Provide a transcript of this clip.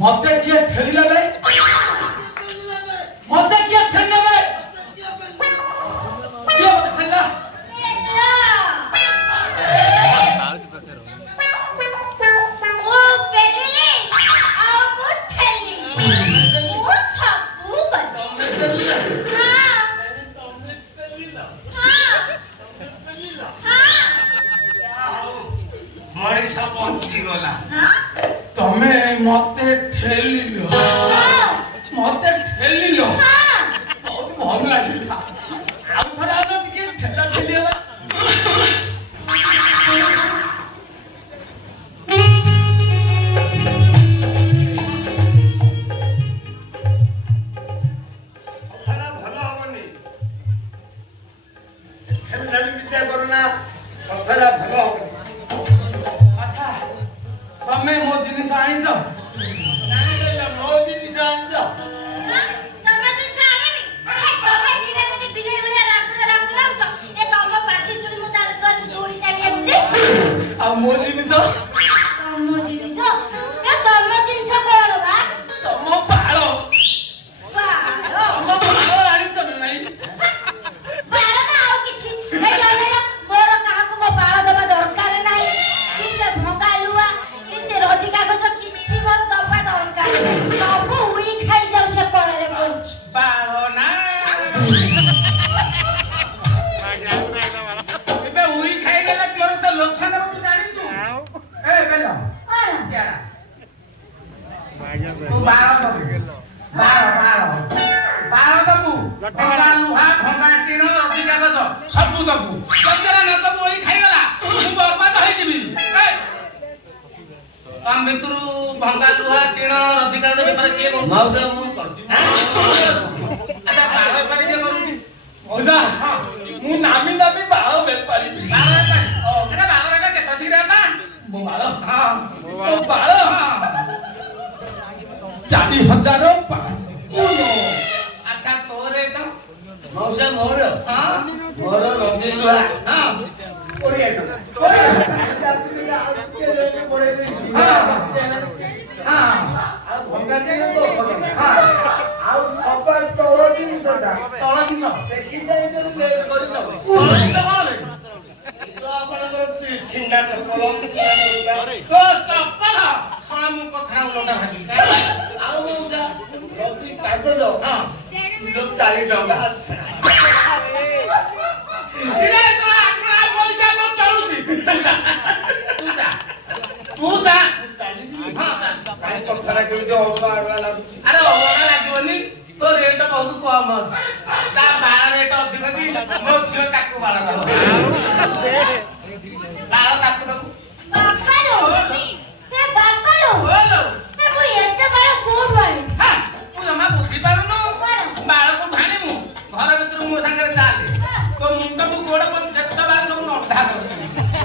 मते किए ठेलिला बे मते किए ठेलिला बे किए मते ठेलिला ओ पेलिले आ मु ठेली मु सबु कर तमे ठेलिला हां तमे ठेलिला हां तमे ठेलिला हां मणि सब पहुंची गला हां तमे मते ठेलिलो मते ठेलिलो बहुत भल लागिला आ थरा आलो टिके ठेला ठेलिया थरा भलो होनी खेल खेल विचार करना थरा भलो होनी अच्छा तमे मो जिनिस आनी छ मो जिनिस आनी छ तमे जिन से आनेबी तमे दिने जदी बिगड़ी बिला राम लाउछ ए तम पार्टी सुनी मु तार कर दौड़ी चली आछे आ मो जिनिस तम जिनिस ए तम जिनिस कोन बा तम बाळो बारो तम बाळो आनी छ नाही बारो ना आउ किछि ए जाने मोर काहाकू मो बारो दबा दरकार नाही कि से भंगा लुआ कि से रदी कागज किछि मोर दबा दरकार नाही सब उई खाई जाउ से कोळे रे पड़छ बाळो ना इबे उई खाई गेला तोर त लक्षण तू जानि छु ए बेलो कोन यारा तू बाळो दबु भंगा लुहा भंगा टीण रदी कागज सब दबु चंदरा न दबु उई खाई गेला तू बर्बाद होई जिबि ए हम भितरु भंगा लुहा टीण रदी कागज बेपार किए करू मौसा मु करछि अच्छा बाळो बेपारी के करू मौसा हां मु नामी नामी बाळो बेपारी बाळो बेपारी ओ केटा बाळो रे केतो छिरे ना मो बाळो हां ओ बाळो हां 40,000 पास अच्छा तोरे तो मौसा मोर हां मोर रदी लुहा हां ओडिया जाति के आके रे पड़े दी हां आ भंगा टीण तो आ सब तोर जिनिसटा तोला किछ देखि जाई जे ले करि दो तोला किछ बोले तो आपनकर छिंडा चप्पल तो चप्पल सोना मु कथा उलटा भाबी आउ मौसा रदी कागज हां किलो 4 टका इरे तोला आकड़ा बोल जा तो चलुची तू जा हां जा काई कथरा के जो होबा लागुची अरे ओबा लागोनी तो रेट बहुत कम अछि ता बाळ रेट अधिक अछि मो छियो ताकू बाळ दो बाळ ताकू दो बापालो बोलो ए मु एते बाळ कोन बाळी हां तू जमा बुझी पारुनो बाळ को भाणी मु घर भीतर मो संगे चाले तो मुंड को गोड़ पर जत्ता बाळ सब नंढा कर